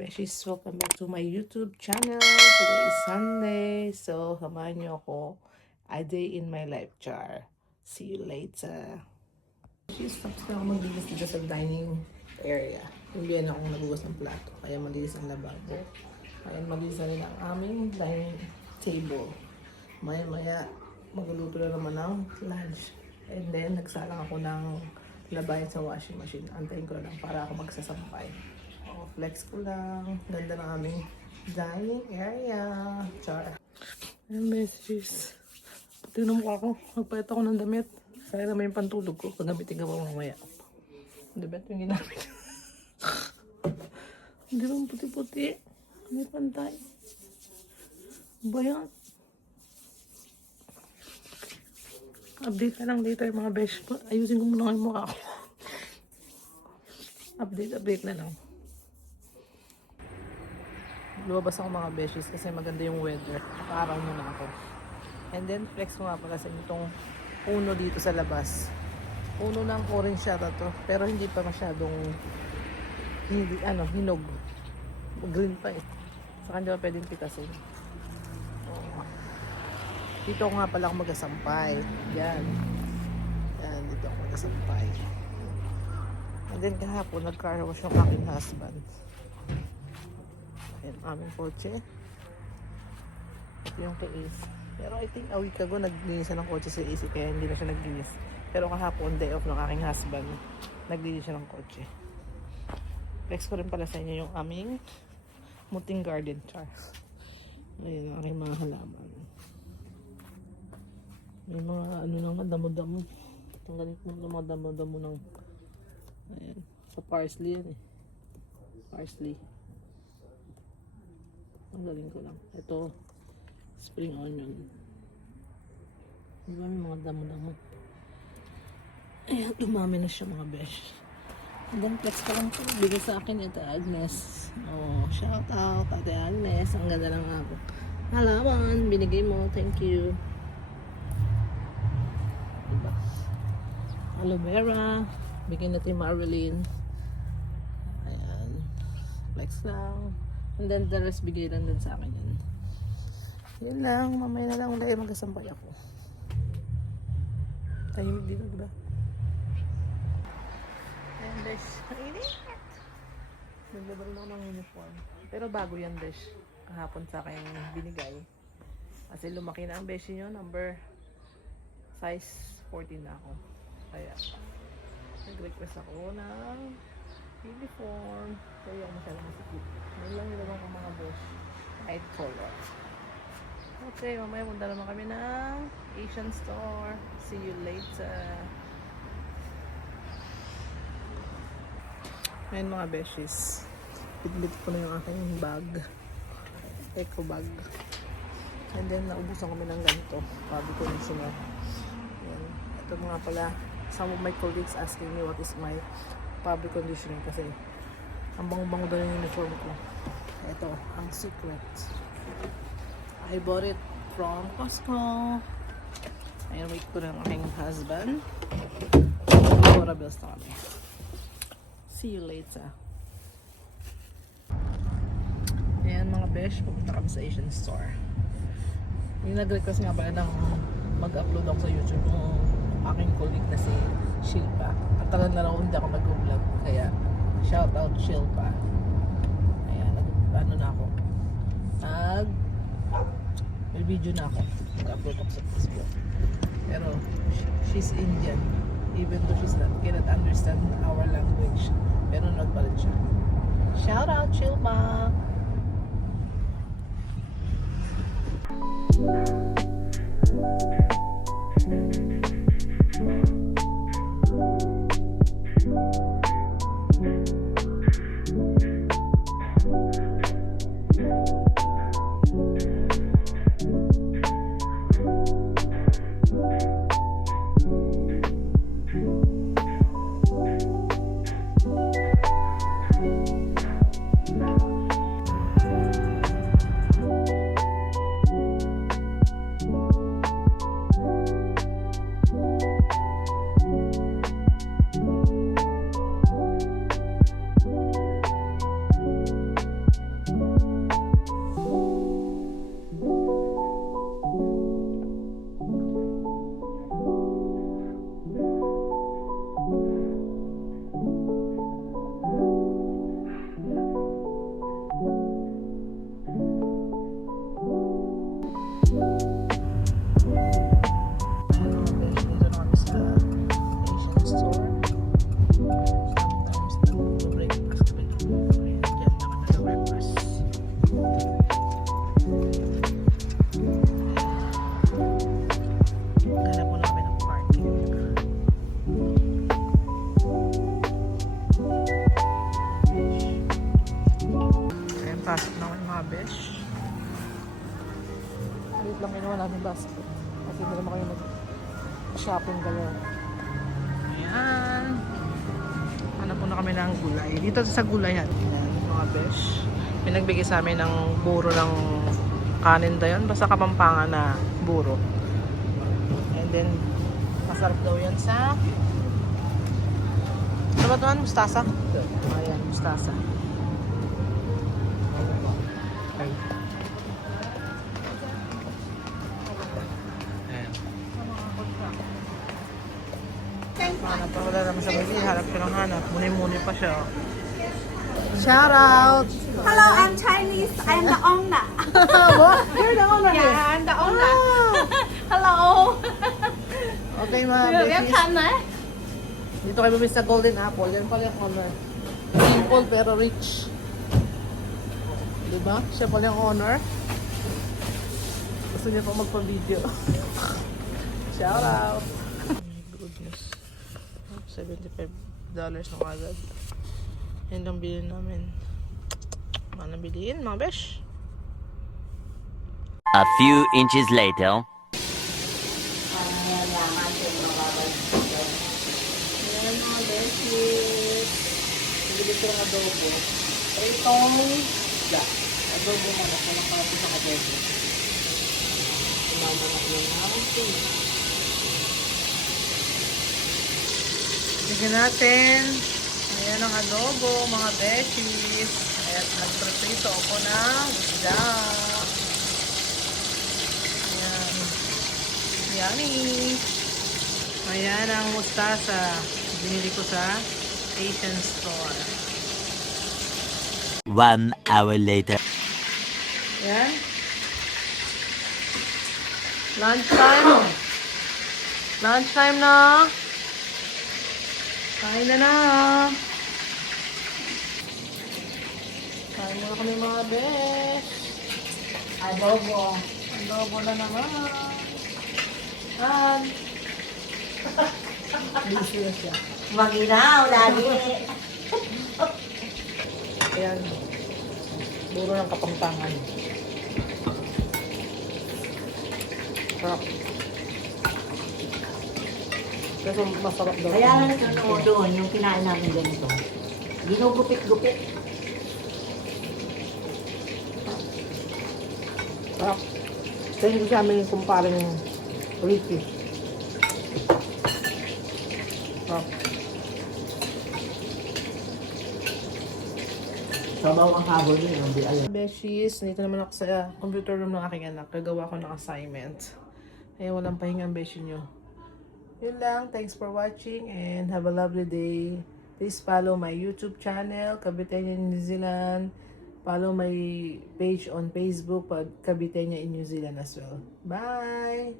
beshies, welcome back to my YouTube channel. Today is Sunday, so samahan niyo ako a day in my life char. See you later. Beshies, tapos na ako maglinis dito sa dining area. Hindi na akong nagugas ng plato, kaya malinis ang lababo. Kaya malinis na rin ang aming dining table. Maya-maya, magluluto na naman ng lunch. And then, nagsalang ako ng labayan sa washing machine. Antayin ko na lang para ako magsasampay. Flex ko lang. Ganda ng aming dining area. Char. Ayan, messages. Tingnan mo ako. Magpahit ako ng damit. Sayang naman yung pantulog ko. Pagamitin ka pa mamaya. Diba ito yung ginamit? Hindi ba puti-puti? May pantay. Ba yan? Update na lang dito yung mga besh. Ayusin ko muna yung mukha ko. Update na lang. Lumabas ako mga beshes kasi maganda yung weather. Naka-araw muna ako. And then flex ko nga pala sa inyo itong puno dito sa labas. Puno ng orange siya to. Pero hindi pa masyadong hinog. Green pa eh. Sa kanya pwedeng pitasin. Dito ako nga pala ako magasampay. Yan, dito ako magasampay. And then kahapon nag-car wash yung aking husband. Ayan, aming kotse. Ito yung kay Ace. Pero I think a week ago naglinis siya ng kotse si Ace, kaya hindi na siya naglinis. Pero kahapon, day off ng aking husband, naglinis siya ng kotse. Flex ko rin pala sa inyo yung aming muting garden char. Ayan ang aking mga halaman. May mga damo-damo. Tanggalin ko ng mga damo-damo ng ayan. Sa parsley yan eh. Parsley. Tanggalin ko lang. Ito, spring onion. Diba may mga damo-damo. Ayan, dumami na siya mga besh. And then flex ko lang ito. Bigay sa akin ito, Agnes. Oh, shout out, Ate Agnes. Ang ganda lang ako. Halaman, binigay mo. Thank you. Diba? Aloe vera. Bigay natin Marilyn. Ayan. Flex lang. And then the rest bigay lang din sa akin yan. Yan lang. Mamaya na lang ulit magasampay ako. Tahimik dito, diba? Ayan, Besh. Kainit! Nagbabalo na ako ng uniform. Pero bago yan, Besh. Kahapon sa akin binigay. Kasi lumaki na ang Besh nyo. Number size 14 na ako. Kaya nag-request ako ng uniform. Kaya masyadong masikip. Yan lang nilabang ang mga Besh. White color. Okay, mamaya punta naman kami ng Asian store. See you later. Ayan mga beshies. Bitbit ko na yung aking bag. Eco bag. And then naubusan kami ng ganito. Body conditioner. Ayan. Ito mga pala. Some of my colleagues asking me what is my fabric conditioner kasi ang bango-bango daw yung uniform ko. Ito, ang Secret. I bought it from Costco. Ayan, wait ko ng aking husband. Para bills na kami. See you later. Ayan mga besh, pupunta kami sa Asian store. Yung nag-request nga pala ng mag-upload ako sa YouTube yung aking colleague na si Shilpa. At tagal na lang hindi ako nag-vlog. Kaya, shout out Shilpa. Ayan, na ako. May video na ako. Nag-upload ako sa Facebook. Pero, she's Indian. Even though she's not, cannot understand our language. Pero nagpalit siya. Shout out Shilpa! Pasok na kami mga besh. Wait lang, kinuha namin basket. Kasi hindi naman kayo mag-shopping kayo. Ayan. Hanap po na kami ng gulay. Dito sa gulayan. Ayan, mga besh. Pinagbigay sa amin ng buro ng kanin daw yun. Basta Kapampangan na buro. And then, masarap daw yan sa... Ano ba ito? Mustasa? Ayan, mustasa. Okay. Hanap pa wala naman sa baby. Hanap siya ng hanap. Muni-muni pa siya. Shout out! Hello, I'm Chinese. I'm the owner. What? You're the owner here? Yeah, I'm the owner. Ah, Hello. okay mga Welcome, besties. eh? Dito kayo bumili sa Golden Apple. Yan pala yung owner. Simple pero rich. Diba? Siya pala yung owner. Gusto niya pa magpa-video. Shout out! Goodness. $75 na agad. Yan lang bilhin namin. Ano bilihin mga besh? A few inches later. Ayan mga besties. Bili ko ng adobo. Itong adobo mo na. Kung nakapit sa adobo. Mamanak na natin. Bigyan natin. Ayan ang adobo mga besties. Ayan, nag-prepare ako ng isda. Ayan. Yummy! Ayan ang mustasa. Binili ko sa Asian store. 1 hour later. Ayan. Lunchtime. Lunchtime na. Kain na na. Kain muna kami mga besh. Adobo. Adobo na naman. At busy na siya. Maginaw, lagi. Ayan. Buro ng Kapampangan. Sarap. Kasi masarap daw. Kaya lang nanonood doon, yung kinain namin ganito. Ginugupit-gupit. Sarap. Kaya hindi sa amin kumpara ng Ricky. Sarap. Sabaw ang habol yun, hindi alam. Beshies, dito naman ako sa computer room ng aking anak. Gagawa ko ng assignment. Kaya walang pahingang beshi nyo. Yun lang. Thanks for watching and have a lovely day. Please follow my YouTube channel, Kabitenya New Zealand. Follow my page on Facebook, Kabitenya in New Zealand as well. Bye!